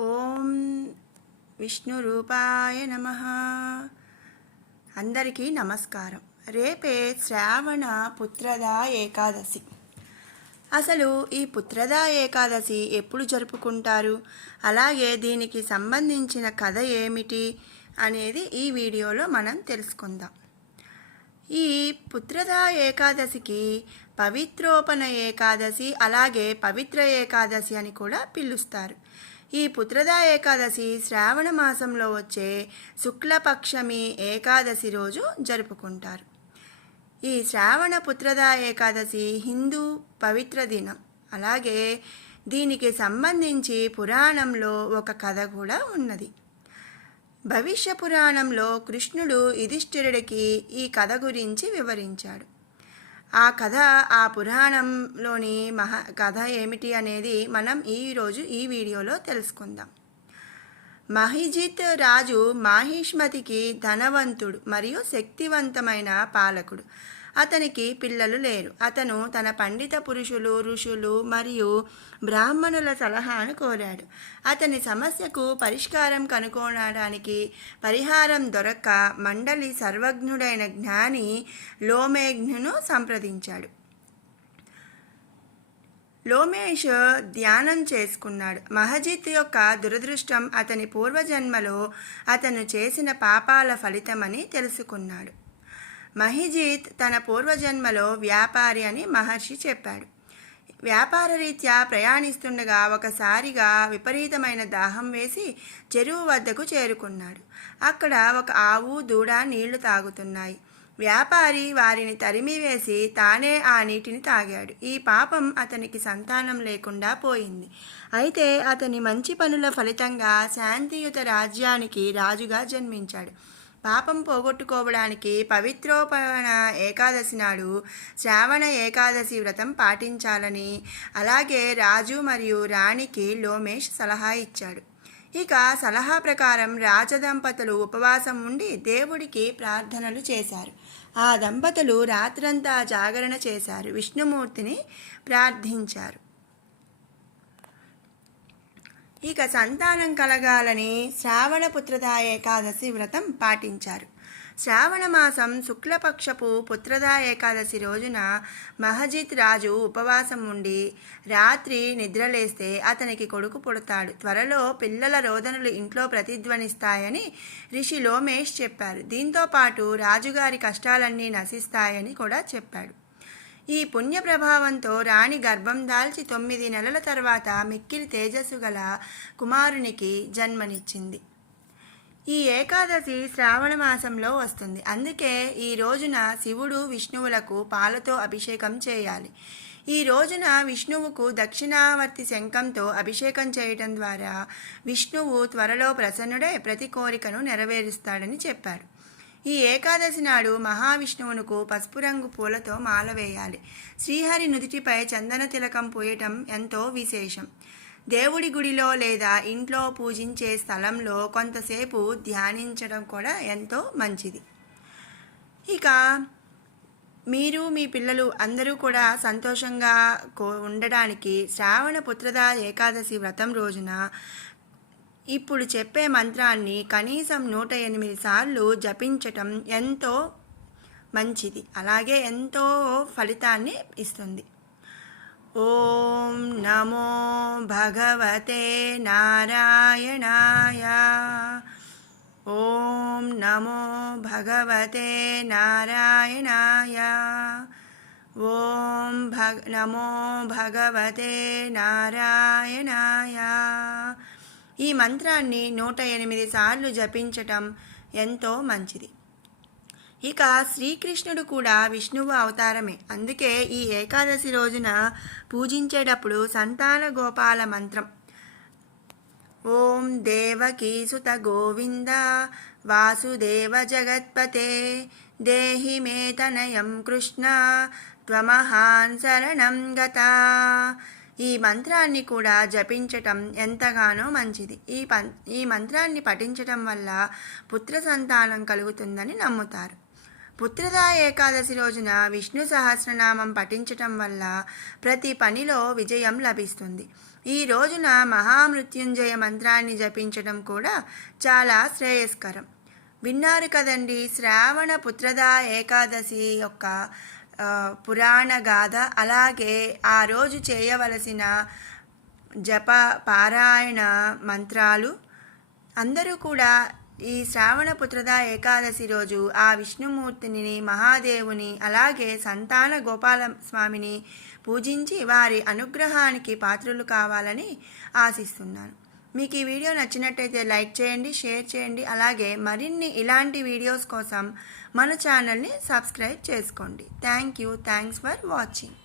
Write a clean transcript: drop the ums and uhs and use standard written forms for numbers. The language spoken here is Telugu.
ఓం విష్ణు రూపాయ నమః. అందరికీ నమస్కారం. రేపే శ్రావణ పుత్రదా ఏకాదశి. అసలు ఈ పుత్రదా ఏకాదశి ఎప్పుడు జరుపుకుంటారు, అలాగే దీనికి సంబంధించిన కథ ఏమిటి అనేది ఈ వీడియోలో మనం తెలుసుకుందాం. ఈ పుత్రదా ఏకాదశికి పవిత్రోపన ఏకాదశి, అలాగే పవిత్ర ఏకాదశి అని కూడా పిలుస్తారు. ఈ పుత్రదా ఏకాదశి శ్రావణ మాసంలో వచ్చే శుక్లపక్షమి ఏకాదశి రోజు జరుపుకుంటారు. ఈ శ్రావణ పుత్రదా ఏకాదశి హిందూ పవిత్ర దినం. అలాగే దీనికి సంబంధించి పురాణంలో ఒక కథ కూడా ఉన్నది. భవిష్య పురాణంలో కృష్ణుడు యుధిష్ఠిరుడికి ఈ కథ గురించి వివరించాడు. ఆ పురాణంలోని కథ ఏమిటి అనేది మనం ఈరోజు ఈ వీడియోలో తెలుసుకుందాం. మహిజిత్ రాజు మాహిష్మతికి ధనవంతుడు మరియు శక్తివంతమైన పాలకుడు. అతనికి పిల్లలు లేరు. అతను తన పండిత పురుషులు, ఋషులు మరియు బ్రాహ్మణుల సలహాను కోరాడు. అతని సమస్యకు పరిష్కారం కనుగొనడానికి పరిహారం దొరక్క మండలి సర్వజ్ఞుడైన జ్ఞాని లోమేఘ్ను సంప్రదించాడు. లోమేష్ ధ్యానం చేసుకున్నాడు. మహజిత్ యొక్క దురదృష్టం అతని పూర్వజన్మలో అతను చేసిన పాపాల ఫలితమని తెలుసుకున్నాడు. మహిజిత్ తన పూర్వజన్మలో వ్యాపారి అని మహర్షి చెప్పాడు. వ్యాపార రీత్యా ప్రయాణిస్తుండగా ఒకసారిగా విపరీతమైన దాహం వేసి చెరువు వద్దకు చేరుకున్నాడు. అక్కడ ఒక ఆవు, దూడ నీళ్లు తాగుతున్నాయి. వ్యాపారి వారిని తరిమివేసి తానే ఆ నీటిని తాగాడు. ఈ పాపం అతనికి సంతానం లేకుండా పోయింది. అయితే అతని మంచి పనుల ఫలితంగా శాంతియుత రాజ్యానికి రాజుగా జన్మించాడు. పాపం పోగొట్టుకోవడానికి పవిత్రోపన ఏకాదశి నాడు శ్రావణ ఏకాదశి వ్రతం పాటించాలని అలాగే రాజు మరియు రాణికి లోమేష్ సలహా ఇచ్చాడు. ఇక సలహా ప్రకారం రాజదంపతులు ఉపవాసం ఉండి దేవుడికి ప్రార్థనలు చేశారు. ఆ దంపతులు రాత్రంతా జాగరణ చేశారు. విష్ణుమూర్తిని ప్రార్థించారు. ఇక సంతానం కలగాలని శ్రావణ పుత్రదా ఏకాదశి వ్రతం పాటించారు. శ్రావణ మాసం శుక్లపక్షపు పుత్రదా ఏకాదశి రోజున మహజిత్ రాజు ఉపవాసం ఉండి రాత్రి నిద్రలేస్తే అతనికి కొడుకు పుడతాడు. త్వరలో పిల్లల రోదనలు ఇంట్లో ప్రతిధ్వనిస్తాయని ఋషి లోమేష్ చెప్పారు. దీంతో పాటు రాజుగారి కష్టాలన్నీ నశిస్తాయని కూడా చెప్పాడు. ఈ పుణ్య ప్రభావంతో రాణి గర్భం దాల్చి 9 నెలల తర్వాత మిక్కిలి తేజస్సు గల కుమారునికి జన్మనిచ్చింది. ఈ ఏకాదశి శ్రావణ మాసంలో వస్తుంది. అందుకే ఈ రోజున శివుడు విష్ణువులకు పాలతో అభిషేకం చేయాలి. ఈ రోజున విష్ణువుకు దక్షిణావర్తి శంఖంతో అభిషేకం చేయటం ద్వారా విష్ణువు త్వరలో ప్రసన్నుడై ప్రతి కోరికను నెరవేరుస్తాడని చెప్పారు. ఈ ఏకాదశి నాడు మహావిష్ణువునకు పసుపు రంగు పూలతో మాల వేయాలి. శ్రీహరి నుదిటిపై చందన తిలకం పూయటం ఎంతో విశేషం. దేవుడి గుడిలో లేదా ఇంట్లో పూజించే స్థలంలో కొంతసేపు ధ్యానించడం కూడా ఎంతో మంచిది. ఇక మీరు మీ పిల్లలు అందరూ కూడా సంతోషంగా ఉండడానికి శ్రావణ పుత్రదా ఏకాదశి వ్రతం రోజున ఇప్పుడు చెప్పే మంత్రాన్ని కనీసం 108 సార్లు జపించటం ఎంతో మంచిది, అలాగే ఎంతో ఫలితాన్ని ఇస్తుంది. ఓం నమో భగవతే నారాయణాయ. ఓం నమో భగవతే నారాయణాయ. ఓం నమో భగవతే నారాయణాయ. ఈ మంత్రాన్ని 108 సార్లు జపించటం ఎంతో మంచిది. ఇక శ్రీకృష్ణుడు కూడా విష్ణువు అవతారమే. అందుకే ఈ ఏకాదశి రోజున పూజించేటప్పుడు సంతాన గోపాల మంత్రం ఓం దేవకీ సుత గోవింద వాసుదేవ జగత్పతే దేహి మే తనయం కృష్ణ త్వమహాన్ శరణం గతా. ఈ మంత్రాన్ని కూడా జపించటం ఎంతగానో మంచిది. ఈ మంత్రాన్ని పఠించటం వల్ల పుత్ర సంతానం కలుగుతుందని నమ్ముతారు. పుత్రదా ఏకాదశి రోజున విష్ణు సహస్రనామం పఠించటం వల్ల ప్రతి పనిలో విజయం లభిస్తుంది. ఈ రోజున మహామృత్యుంజయ మంత్రాన్ని జపించడం కూడా చాలా శ్రేయస్కరం. విన్నారు కదండి శ్రావణ పుత్రదా ఏకాదశి యొక్క పురాణ గాథ. అలాగే ఆ రోజు చేయవలసిన జప పారాయణ మంత్రాలు. అందరూ కూడా ఈ శ్రావణ పుత్రదా ఏకాదశి రోజు ఆ విష్ణుమూర్తిని, మహాదేవుని, అలాగే సంతాన గోపాల స్వామిని పూజించి వారి అనుగ్రహానికి పాత్రులు కావాలని ఆశిస్తున్నాను. మీకు ఈ వీడియో నచ్చినట్టయితే లైక్ చేయండి, షేర్ చేయండి. అలాగే మరిన్ని ఇలాంటి వీడియోస్ కోసం మన ఛానల్ని సబ్స్క్రైబ్ చేసుకోండి. Thanks for watching.